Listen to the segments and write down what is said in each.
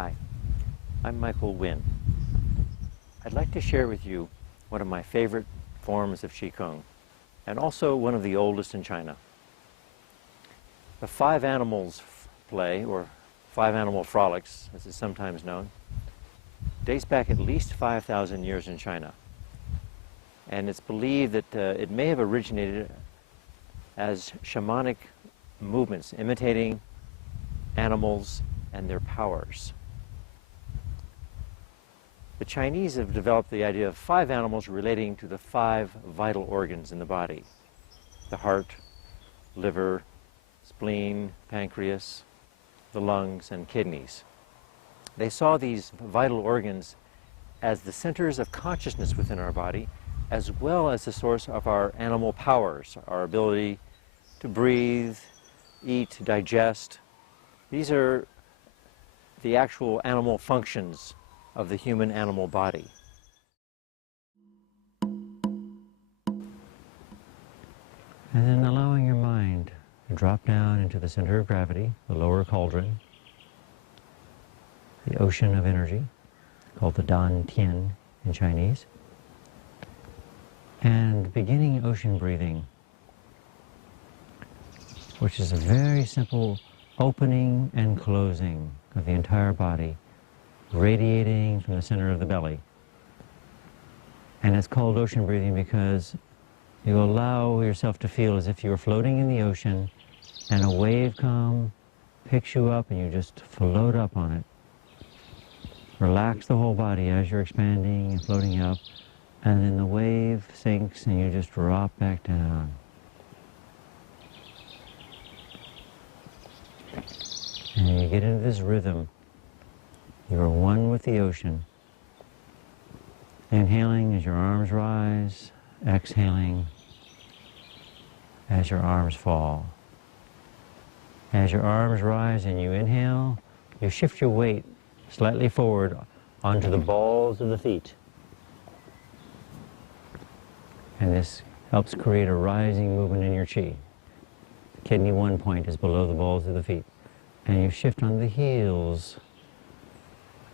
Hi, I'm Michael Winn. I'd like to share with you one of my favorite forms of Qigong, and also one of the oldest in China. The Five Animals play, or Five Animal Frolics, as it's sometimes known, dates back at least 5,000 years in China. And it's believed that it may have originated as shamanic movements imitating animals and their powers. The Chinese have developed the idea of five animals relating to the five vital organs in the body: the heart, liver, spleen, pancreas, the lungs, and kidneys. They saw these vital organs as the centers of consciousness within our body, as well as the source of our animal powers, our ability to breathe, eat, digest. These are the actual animal functions of the human-animal body. And then allowing your mind to drop down into the center of gravity, the lower cauldron, the ocean of energy, called the Dan Tian in Chinese, and beginning ocean breathing, which is a very simple opening and closing of the entire body, radiating from the center of the belly. And it's called ocean breathing because you allow yourself to feel as if you were floating in the ocean and a wave comes, picks you up, and you just float up on it. Relax the whole body as you're expanding and floating up, and then the wave sinks and you just drop back down. And you get into this rhythm. You are one with the ocean. Inhaling as your arms rise, exhaling as your arms fall. As your arms rise and you inhale, you shift your weight slightly forward onto the balls of the feet. And this helps create a rising movement in your chi. The kidney 1 point is below the balls of the feet. And you shift on the heels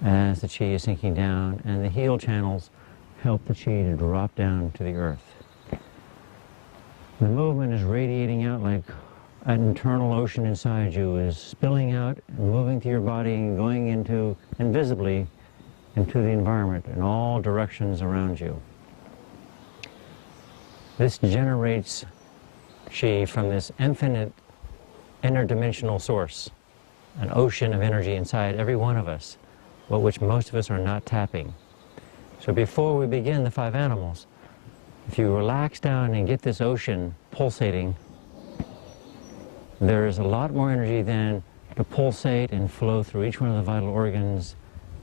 as the chi is sinking down, and the heel channels help the chi to drop down to the earth. The movement is radiating out like an internal ocean inside you is spilling out and moving through your body and going into, invisibly, into the environment in all directions around you. This generates chi from this infinite interdimensional source, an ocean of energy inside every one of us, but which most of us are not tapping. So before we begin the five animals, if you relax down and get this ocean pulsating, there is a lot more energy then to pulsate and flow through each one of the vital organs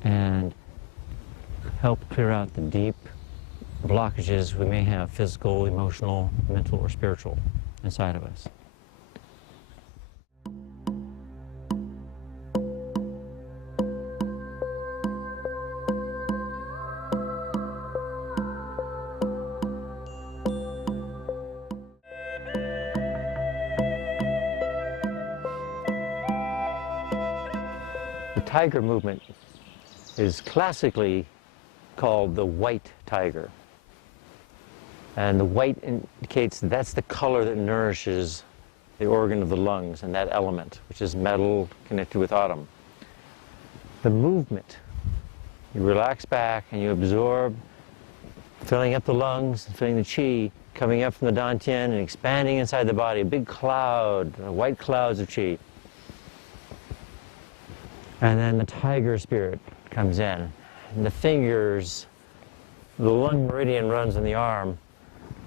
and help clear out the deep blockages we may have, physical, emotional, mental, or spiritual, inside of us. The tiger movement is classically called the white tiger. And the white indicates that's the color that nourishes the organ of the lungs and that element, which is metal connected with autumn. The movement, you relax back and you absorb, filling up the lungs, filling the chi, coming up from the dantian and expanding inside the body, a big cloud, white clouds of chi. And then the tiger spirit comes in. And the fingers, the lung meridian runs in the arm,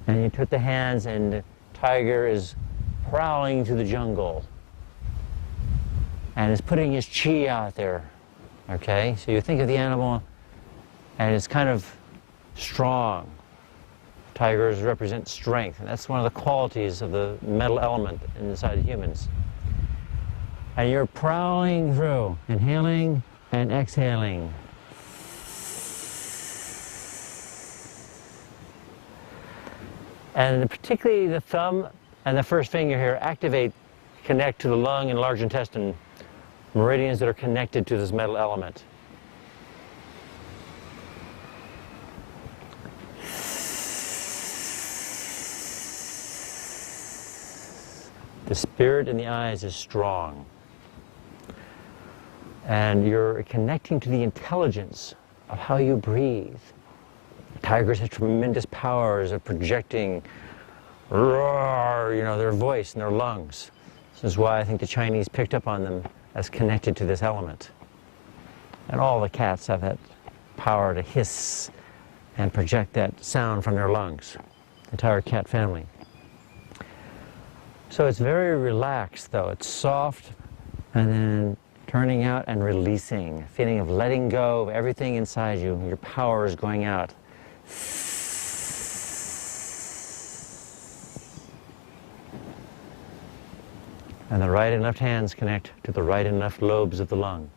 and you put the hands, and the tiger is prowling through the jungle and is putting his chi out there. Okay? So you think of the animal, and it's kind of strong. Tigers represent strength, and that's one of the qualities of the metal element inside humans. And you're prowling through, inhaling and exhaling. And particularly the thumb and the first finger here activate, connect to the lung and large intestine meridians that are connected to this metal element. The spirit in the eyes is strong. And you're connecting to the intelligence of how you breathe. Tigers have tremendous powers of projecting roar, their voice and their lungs. This is why I think the Chinese picked up on them as connected to this element. And all the cats have that power to hiss and project that sound from their lungs. The entire cat family. So it's very relaxed, though. It's soft, and then turning out and releasing. A feeling of letting go of everything inside you. Your power is going out. And the right and left hands connect to the right and left lobes of the lung.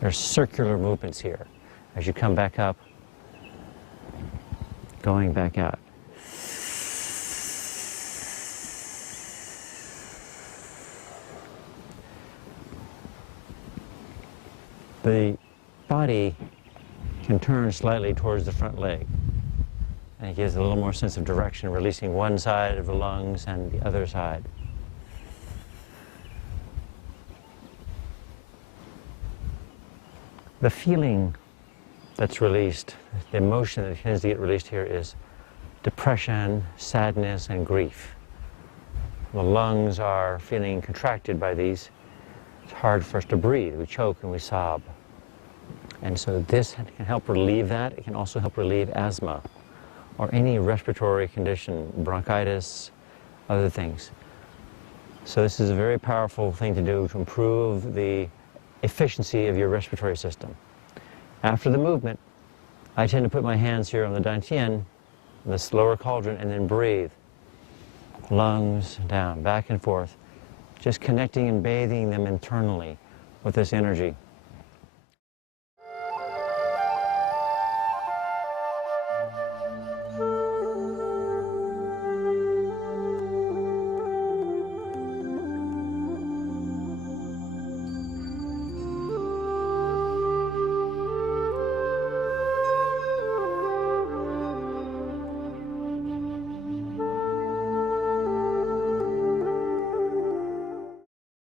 There's circular movements here as you come back up, going back out. The body can turn slightly towards the front leg. And it gives a little more sense of direction, releasing one side of the lungs and the other side. The feeling that's released, the emotion that tends to get released here is depression, sadness, and grief. The lungs are feeling contracted by these. It's hard for us to breathe. We choke and we sob. And so this can help relieve that. It can also help relieve asthma or any respiratory condition, bronchitis, other things. So this is a very powerful thing to do to improve the efficiency of your respiratory system. After the movement, I tend to put my hands here on the dantian, this lower cauldron, and then breathe. Lungs down, back and forth, just connecting and bathing them internally with this energy.